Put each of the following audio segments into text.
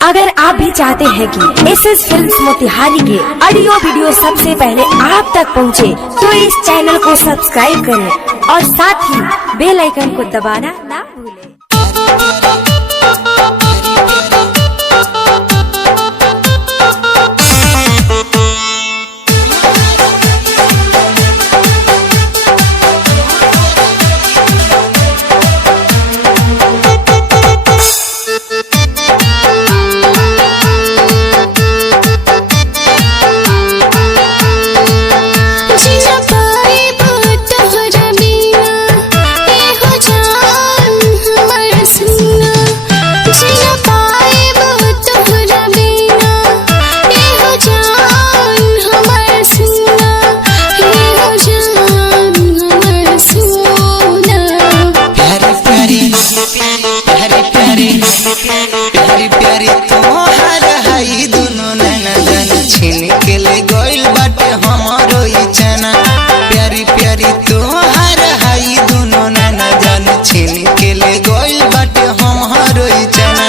अगर आप भी चाहते हैं कि एसएस फिल्म्स मोतिहारी के ऑडियो वीडियो सबसे पहले आप तक पहुंचे, तो इस चैनल को सब्सक्राइब करें और साथ ही बेल आइकन को दबाना ना भूलें। प्यारी प्यारी तोहार हाई दुनो नैना जान छीन के ले गइल बाटे हमरो ई चना। प्यारी प्यारी तोहार हाई दुनो नैना जान छीन के ले गइल बाटे हमरो ई चना।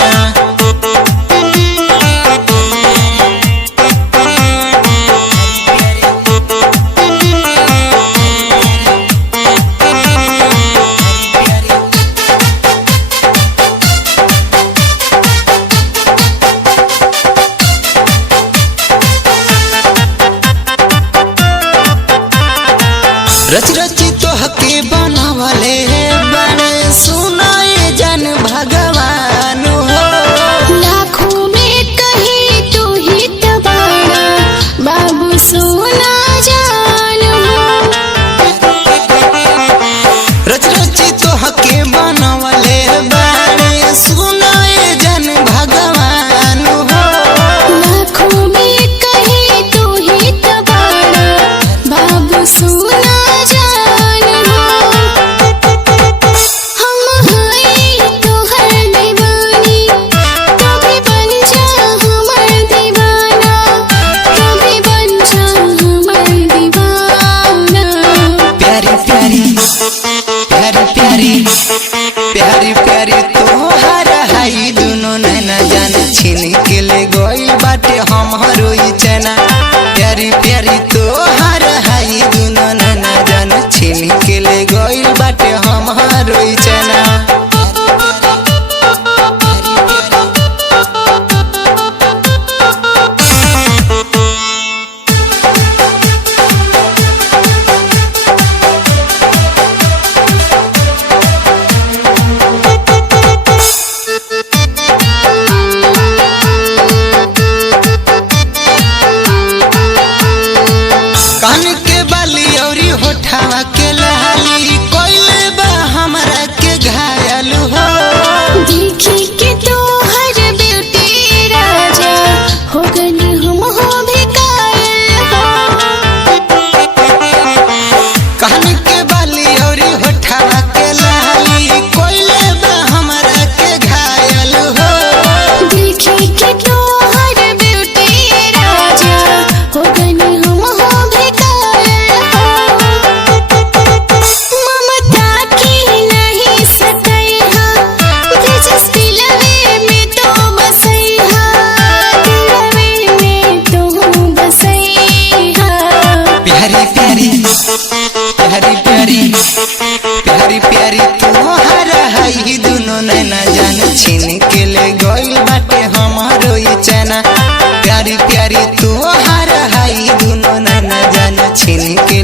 रच रची तो हके बनावले बड़े सुनाए जन भगवान हो। लाखों में कहीं तू ही तबाना बाबू सोना जान हो। रच रची तो हके बनावले बड़े सुनाए जन भगवान हो। लाखों में कहीं तू ही तबाना बाबू सोना प्यारी प्यारी तोहार हाई दुनो नैना जान छीन के ले गइल बाटे हमरो ई चना। प्यारी प्यारी तोहार हाई दुनो नैना जान छीन के ले गइल बाटे हमरो ई चना। कान के बाली औरी होठावा के लाली कोइले बा हमरा के घायल हो। देखी के तोहर ब्यूटी राजा हो गनी हम हो भी कायल हो। कान के बाली औरी होठावा के लाली कोइले बा हमरा के घायल हो। देखी के तोहर ब्यूटी राजा हो गनी हम हो भी कायल हो। ममता की नहीं सतैहा जिस दिलवे में तो बसैहा, दिलवे में तो बसैहा। प्यारी प्यारी प्यारी प्यारी प्यारी प्यारी तोहार हाई दुनो नैना जान छीन के ले गइल बाटे हमरो ई चना। प्यारी प्यारी तोहार हाई दुनो नैना जान छीन के